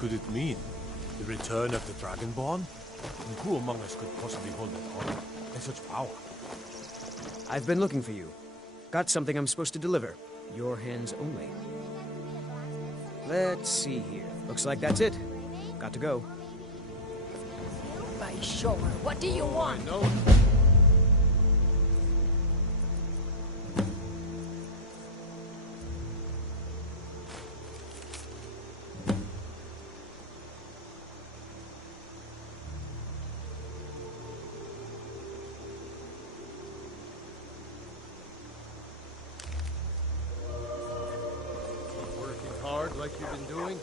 could it mean? The return of the Dragonborn? And who among us could possibly hold that honor and such power? I've been looking for you. Got something I'm supposed to deliver. Your hands only. Let's see here. Looks like that's it. Got to go. By sure. What do you want? No. Hard like you've been doing.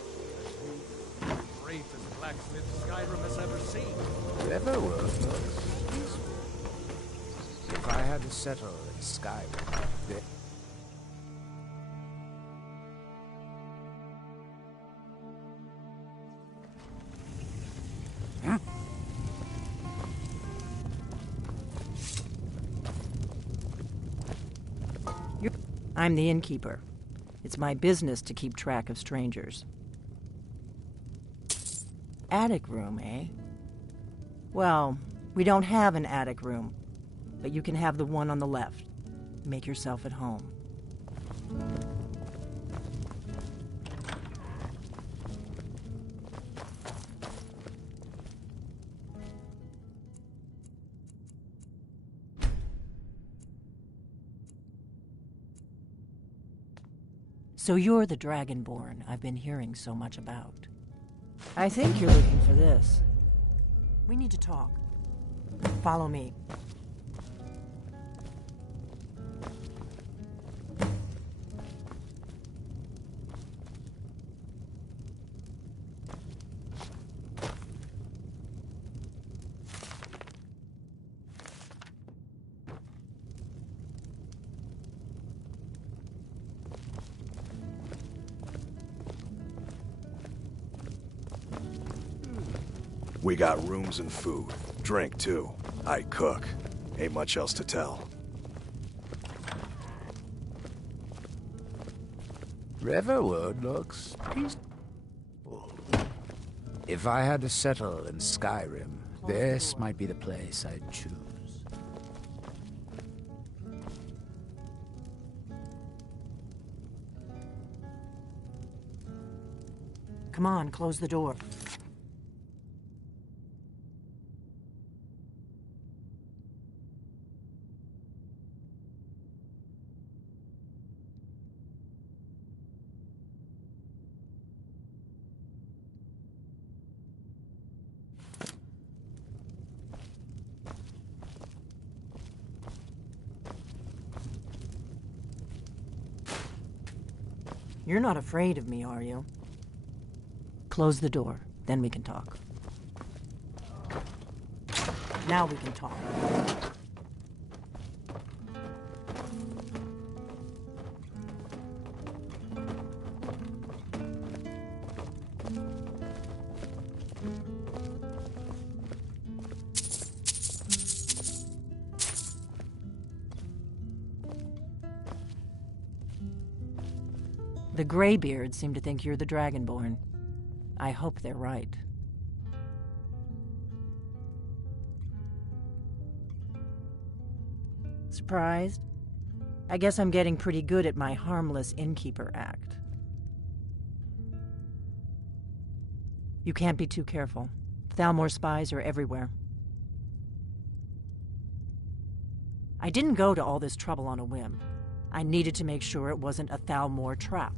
Great as blacksmith Skyrim has ever seen. Never was. If I had to settle in Skyrim, then... I'm the innkeeper. It's my business to keep track of strangers. Attic room, eh? Well, we don't have an attic room, but you can have the one on the left. Make yourself at home. So you're the Dragonborn I've been hearing so much about. I think you're looking for this. We need to talk. Follow me. We got rooms and food. Drink, too. I cook. Ain't much else to tell. Riverwood looks peaceful. If I had to settle in Skyrim, this might be the place I'd choose. Come on, close the door. You're not afraid of me, are you? Close the door, then we can talk. Now we can talk. The Greybeards seem to think you're the Dragonborn. I hope they're right. Surprised? I guess I'm getting pretty good at my harmless innkeeper act. You can't be too careful. Thalmor spies are everywhere. I didn't go to all this trouble on a whim. I needed to make sure it wasn't a Thalmor trap.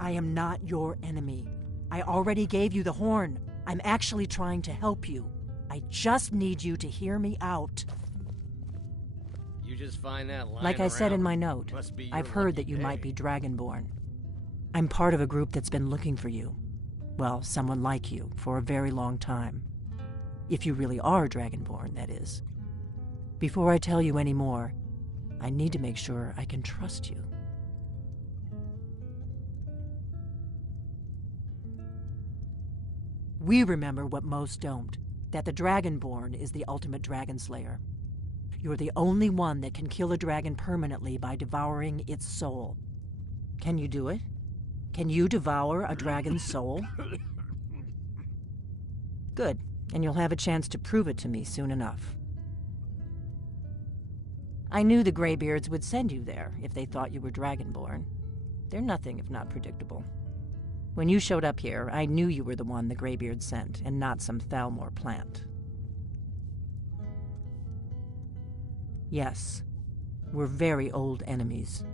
I am not your enemy. I already gave you the horn. I'm actually trying to help you. I just need you to hear me out. You just find that line Like I said in around? my note, Must be your I've heard lucky that you day. might be Dragonborn. I'm part of a group that's been looking for you. Well, someone like you, for a very long time. If you really are Dragonborn, that is. Before I tell you any more, I need to make sure I can trust you. We remember what most don't, that the Dragonborn is the ultimate dragon slayer. You're the only one that can kill a dragon permanently by devouring its soul. Can you do it? Can you devour a dragon's soul? Good, and you'll have a chance to prove it to me soon enough. I knew the Greybeards would send you there if they thought you were Dragonborn. They're nothing if not predictable. When you showed up here, I knew you were the one the Greybeards sent, and not some Thalmor plant. Yes, we're very old enemies.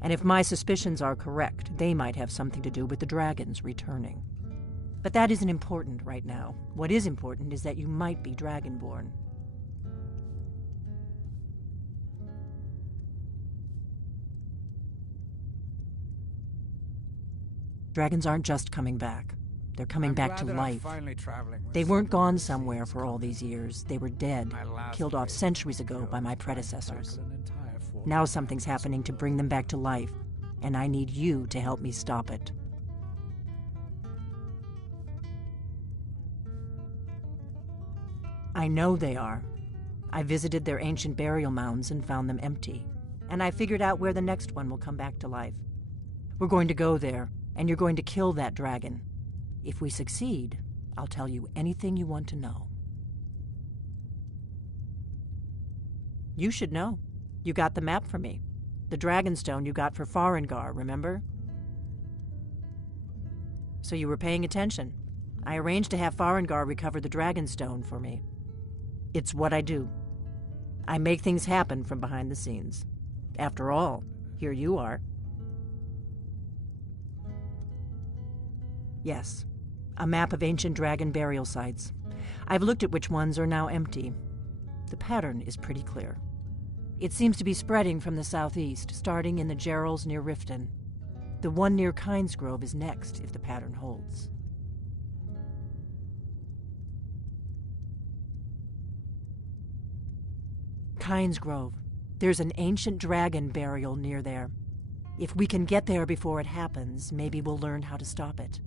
And if my suspicions are correct, they might have something to do with the dragons returning. But that isn't important right now. What is important is that you might be Dragonborn. Dragons aren't just coming back. They're coming back to life. They weren't gone somewhere for all these years. They were dead, killed off centuries ago by my predecessors. Now something's happening to bring them back to life, and I need you to help me stop it. I know they are. I visited their ancient burial mounds and found them empty. And I figured out where the next one will come back to life. We're going to go there, and you're going to kill that dragon. If we succeed, I'll tell you anything you want to know. You should know. You got the map for me. The Dragonstone you got for Farengar, remember? So you were paying attention. I arranged to have Farengar recover the Dragonstone for me. It's what I do. I make things happen from behind the scenes. After all, here you are. Yes, a map of ancient dragon burial sites. I've looked at which ones are now empty. The pattern is pretty clear. It seems to be spreading from the southeast, starting in the Gerals near Riften. The one near Kynesgrove is next, if the pattern holds. Kynesgrove. There's an ancient dragon burial near there. If we can get there before it happens, maybe we'll learn how to stop it.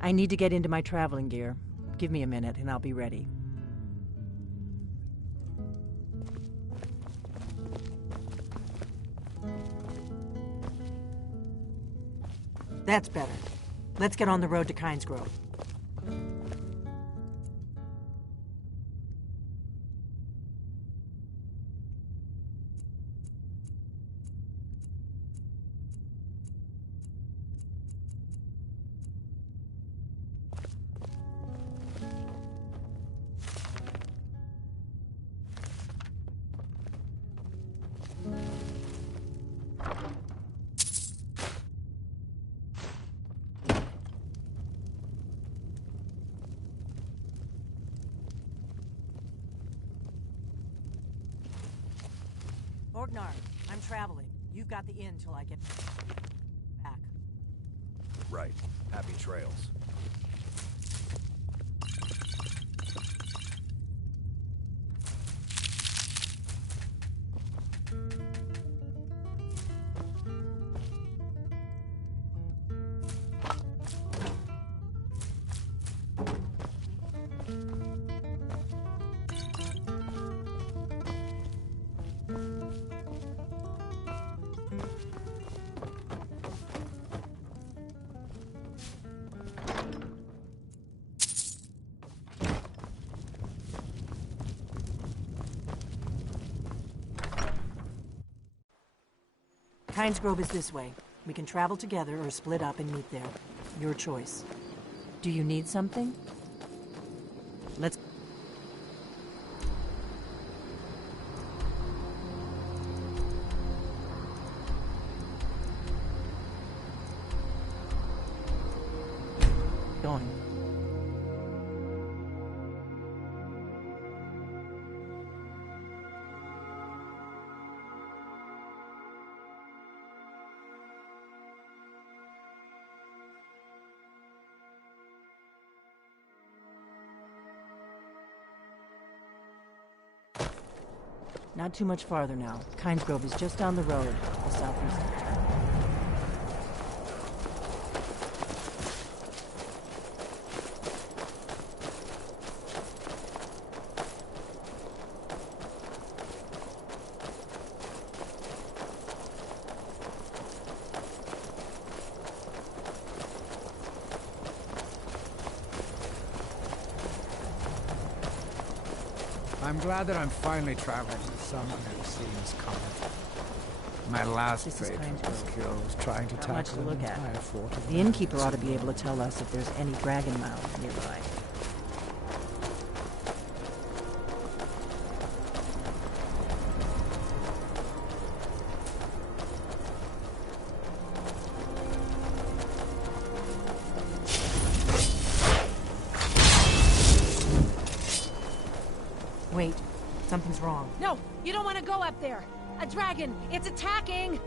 I need to get into my traveling gear. Give me a minute and I'll be ready. That's better. Let's get on the road to Kynesgrove. Orgnar, I'm traveling. You've got the inn till I get back. Right. Happy trails. Kynesgrove is this way. We can travel together or split up and meet there. Your choice. Do you need something? Let's... going. Not too much farther now. Kynesgrove is just down the road, the southeast. I'm glad that I'm finally traveling with someone who seems competent. My last This is patron kind of was killed trying to not much to tackle an look at. entire fort of The innkeeper dragons. ought to be able to tell us if there's any dragon mound nearby. Wait, something's wrong. No, you don't want to go up there. A dragon, it's attacking.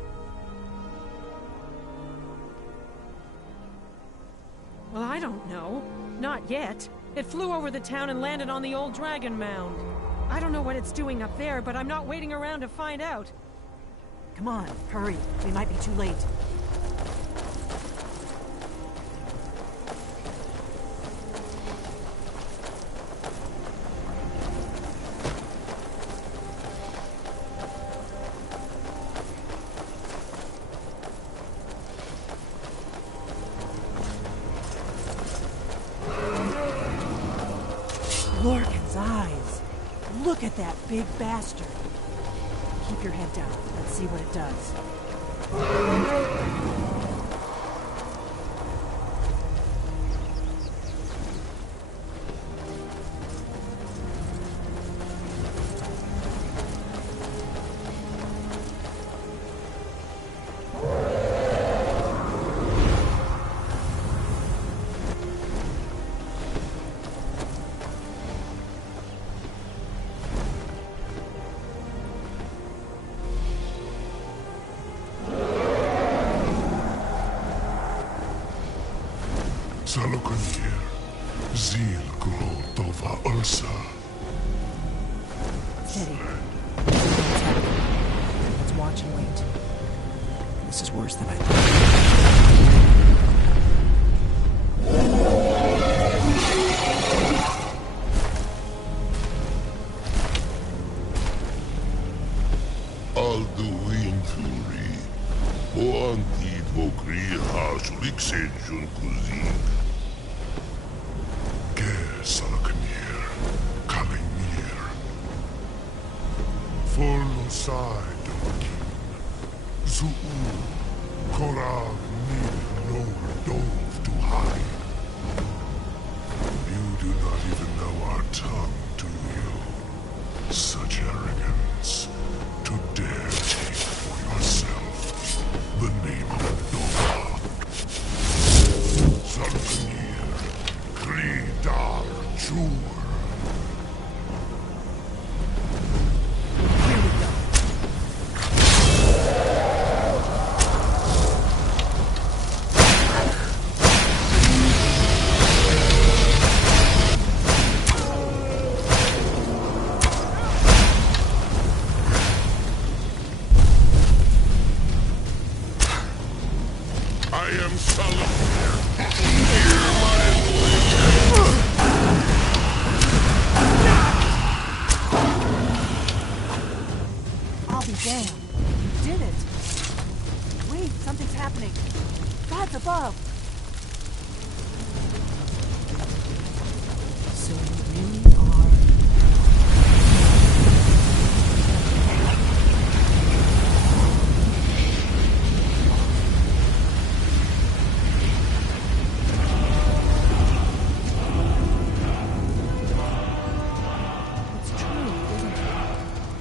Well, I don't know. Not yet. It flew over the town and landed on the old dragon mound. I don't know what it's doing up there, but I'm not waiting around to find out. Come on, hurry. We might be too late. Lorcan's eyes. Look at that big bastard. Keep your head down. Let's see what it does. Salokunir, Zil Grotova Ursa. Steady. What's happening? Let's watch and wait. This is worse than I thought. Alduin Fluri, Boanti Vokri Hasulik Sejun Kuzin. Ger Salokunir, Kalimir. Folosai Dokin. Zuu, Korav Nil Lor Dove to hide. You do not even know our tongue, do you? Such arrogance. To dare take for yourself the name of Dova. Salkanir, Kridar Jur. I am Salakir. Hear my I'll be damned. You did it. Wait, something's happening. God's above. So you really are... It's true, isn't it?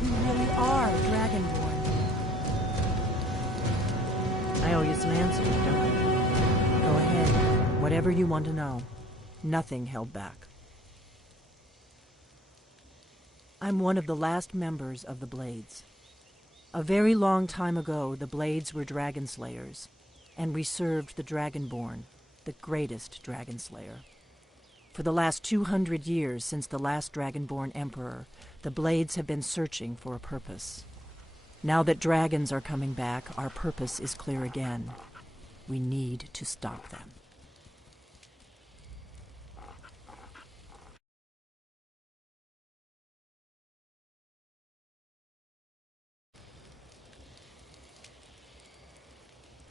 You really are Dragonborn. I owe you some answers, don't I? Go ahead. Whatever you want to know. Nothing held back. I'm one of the last members of the Blades. A very long time ago, the Blades were dragon slayers, and we served the Dragonborn, the greatest dragon slayer. For the last 200 years since the last Dragonborn Emperor, the Blades have been searching for a purpose. Now that dragons are coming back, our purpose is clear again. We need to stop them.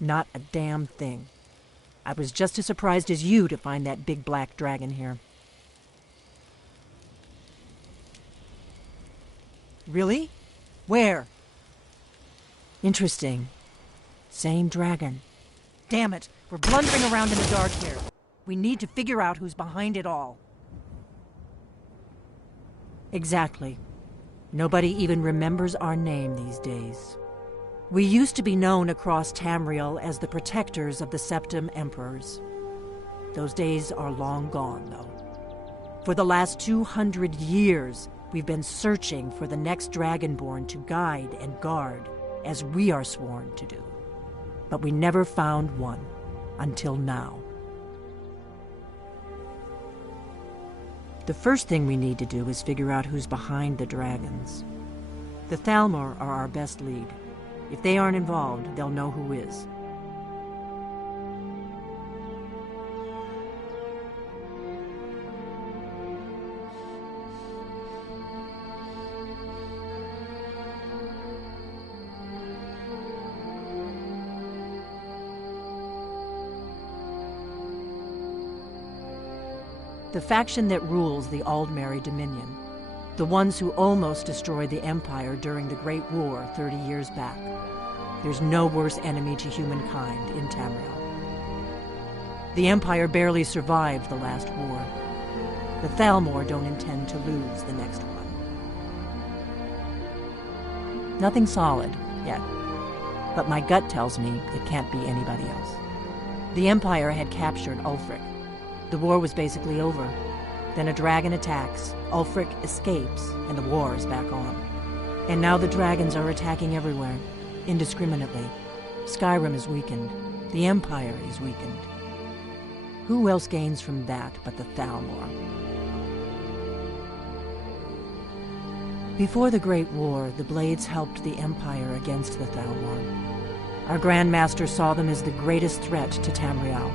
Not a damn thing. I was just as surprised as you to find that big black dragon here. Really? Where? Interesting. Same dragon. Damn it! We're blundering around in the dark here. We need to figure out who's behind it all. Exactly. Nobody even remembers our name these days. We used to be known across Tamriel as the protectors of the Septim Emperors. Those days are long gone, though. For the last 200 years, we've been searching for the next Dragonborn to guide and guard, as we are sworn to do. But we never found one, until now. The first thing we need to do is figure out who's behind the dragons. The Thalmor are our best lead. If they aren't involved, they'll know who is. The faction that rules the Aldmeri Dominion. The ones who almost destroyed the Empire during the Great War 30 years back. There's no worse enemy to humankind in Tamriel. The Empire barely survived the last war. The Thalmor don't intend to lose the next one. Nothing solid, yet. But my gut tells me it can't be anybody else. The Empire had captured Ulfric. The war was basically over. Then a dragon attacks, Ulfric escapes, and the war is back on. And now the dragons are attacking everywhere, indiscriminately. Skyrim is weakened. The Empire is weakened. Who else gains from that but the Thalmor? Before the Great War, the Blades helped the Empire against the Thalmor. Our Grandmaster saw them as the greatest threat to Tamriel.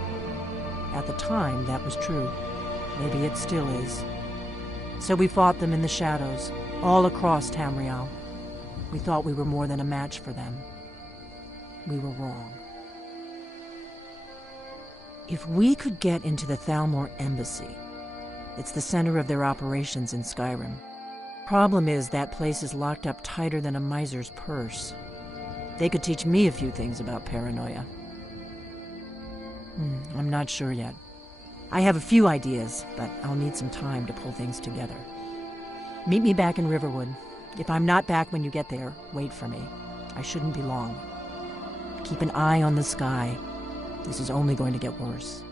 At the time, that was true. Maybe it still is. So we fought them in the shadows, all across Tamriel. We thought we were more than a match for them. We were wrong. If we could get into the Thalmor embassy, it's the center of their operations in Skyrim. Problem is, that place is locked up tighter than a miser's purse. They could teach me a few things about paranoia. I'm not sure yet. I have a few ideas, but I'll need some time to pull things together. Meet me back in Riverwood. If I'm not back when you get there, wait for me. I shouldn't be long. Keep an eye on the sky. This is only going to get worse.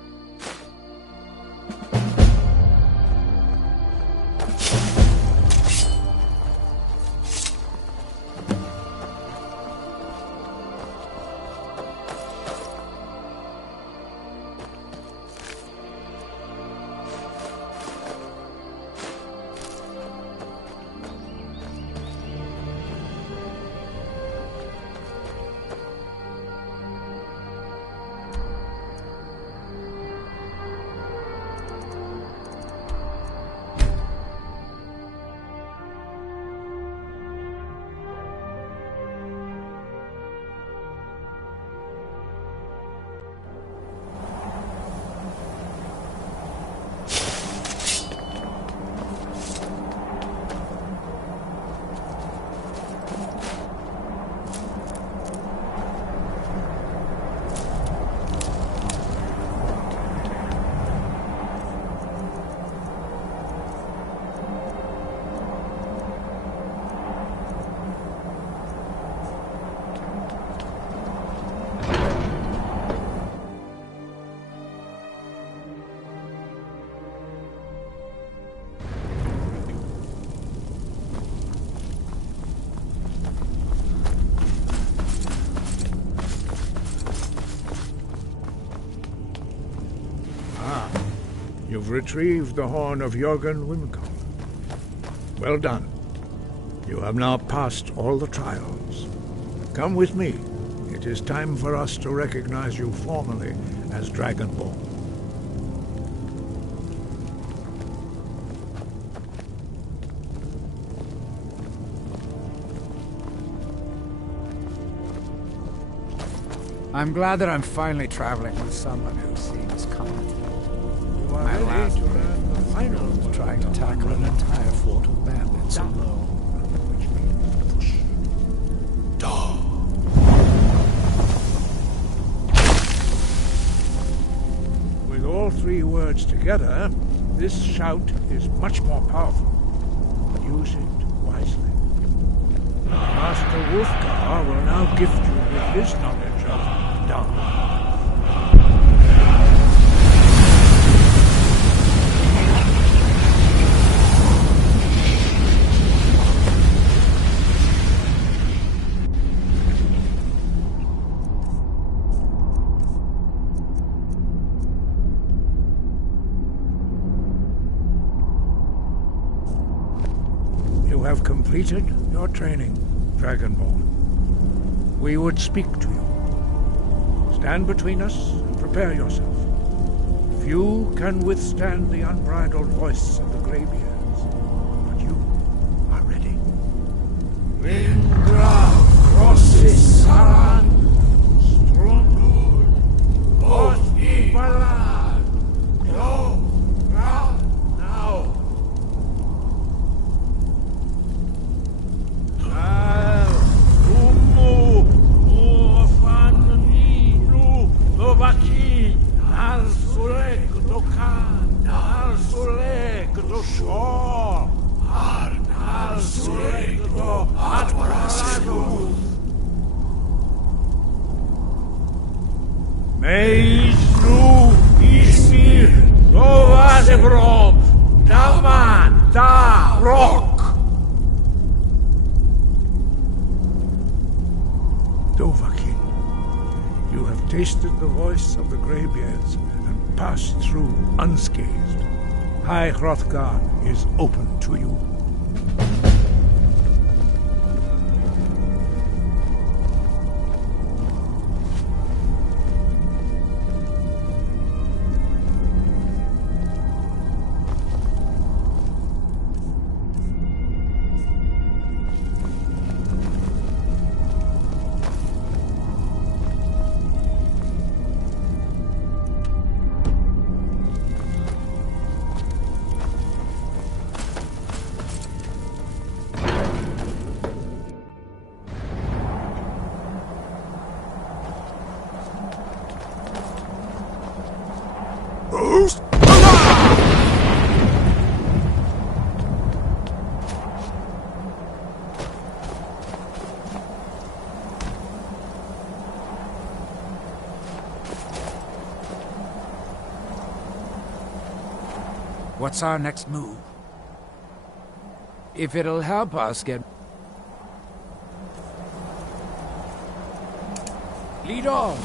You've retrieved the horn of Jörgen Wimco. Well done. You have now passed all the trials. Come with me. It is time for us to recognize you formally as Dragonborn. I'm glad that I'm finally traveling with someone who seems competent. My Ready last to learn the final was trying to tackle an entire fort of bandits alone, which means With all three words together, this shout is much more powerful. Use it wisely. Master Wolfgar will now gift you with his knowledge of Dharma. You have completed your training, Dragonborn. We would speak to you. Stand between us and prepare yourself. Few can withstand the unbridled voice of the Greybeards, but you are ready. Ringra crosses Saran, Stronghold, North Ibalan, go, round now. Meisnu Ismir Lovadebrom Daman Da Rock Dovahkiin, you have tasted the voice of the Greybeards and passed through unscathed. High Hrothgar is open to you. What's our next move? If it'll help us get... Lead on!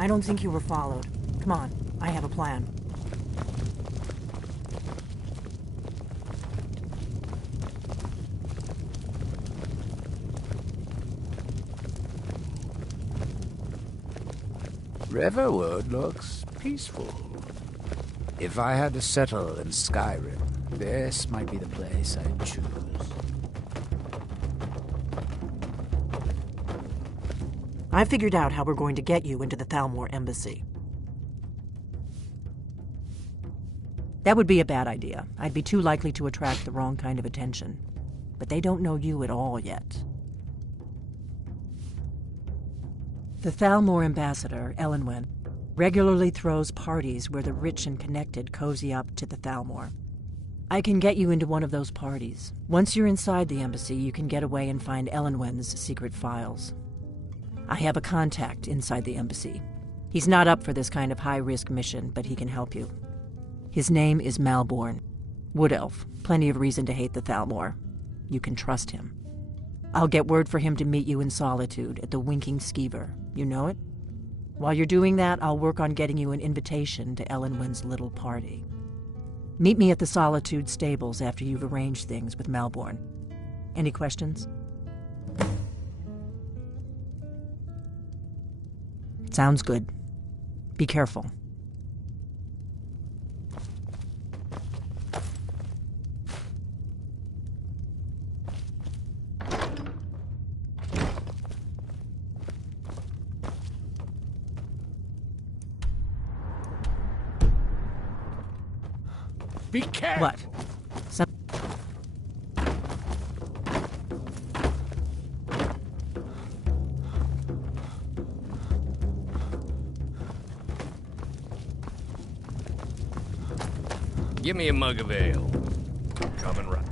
I don't think you were followed. Come on, I have a plan. Riverwood looks peaceful. If I had to settle in Skyrim, this might be the place I'd choose. I figured out how we're going to get you into the Thalmor embassy. That would be a bad idea. I'd be too likely to attract the wrong kind of attention. But they don't know you at all yet. The Thalmor ambassador, Elenwen, Regularly throws parties where the rich and connected cozy up to the Thalmor. I can get you into one of those parties. Once you're inside the embassy, you can get away and find Elenwen's secret files. I have a contact inside the embassy. He's not up for this kind of high-risk mission, but he can help you. His name is Malborn. Wood Elf. Plenty of reason to hate the Thalmor. You can trust him. I'll get word for him to meet you in Solitude at the Winking Skeever. You know it? While you're doing that, I'll work on getting you an invitation to Elenwen's little party. Meet me at the Solitude stables after you've arranged things with Malborn. Any questions? Sounds good. Be careful. Be careful! What? Give me a mug of ale. Coming right.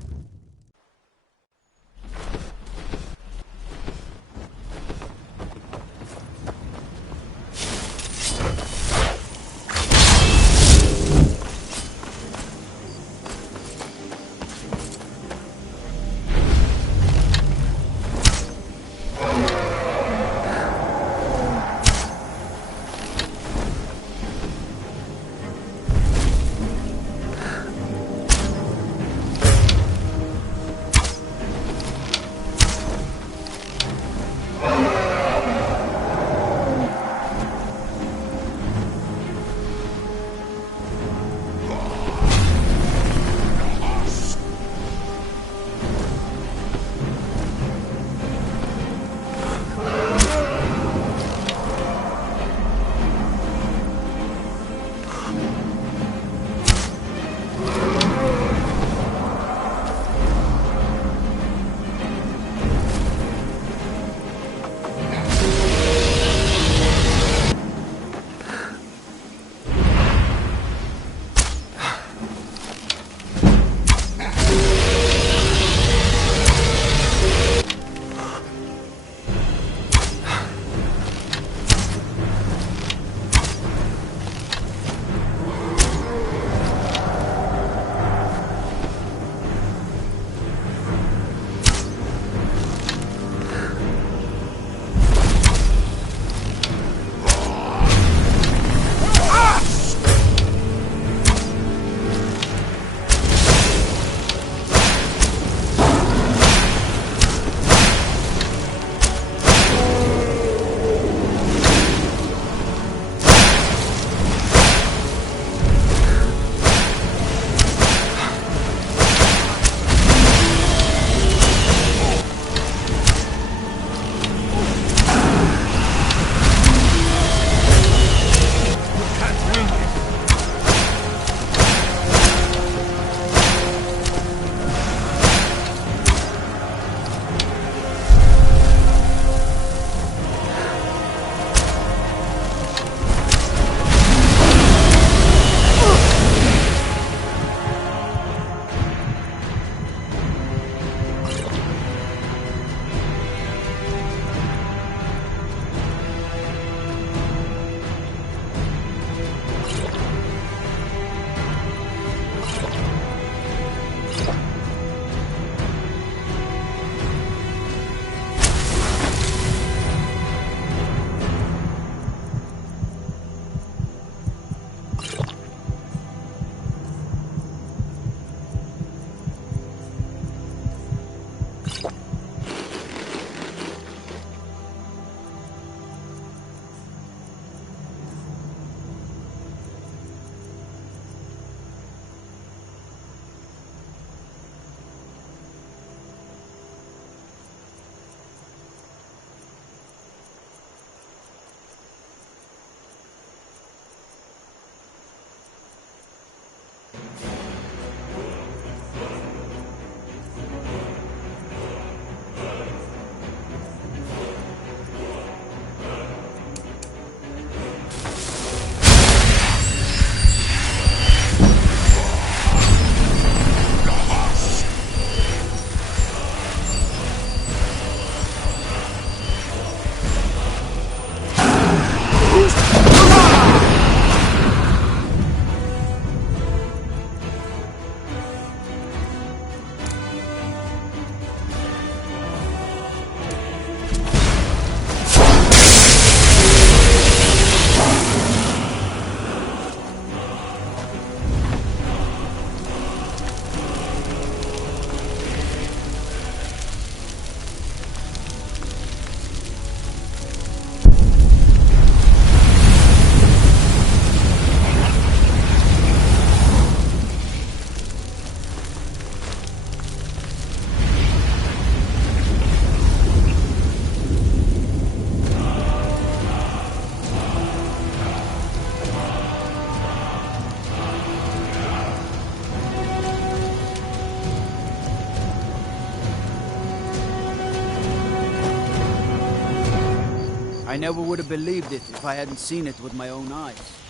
I never would have believed it if I hadn't seen it with my own eyes.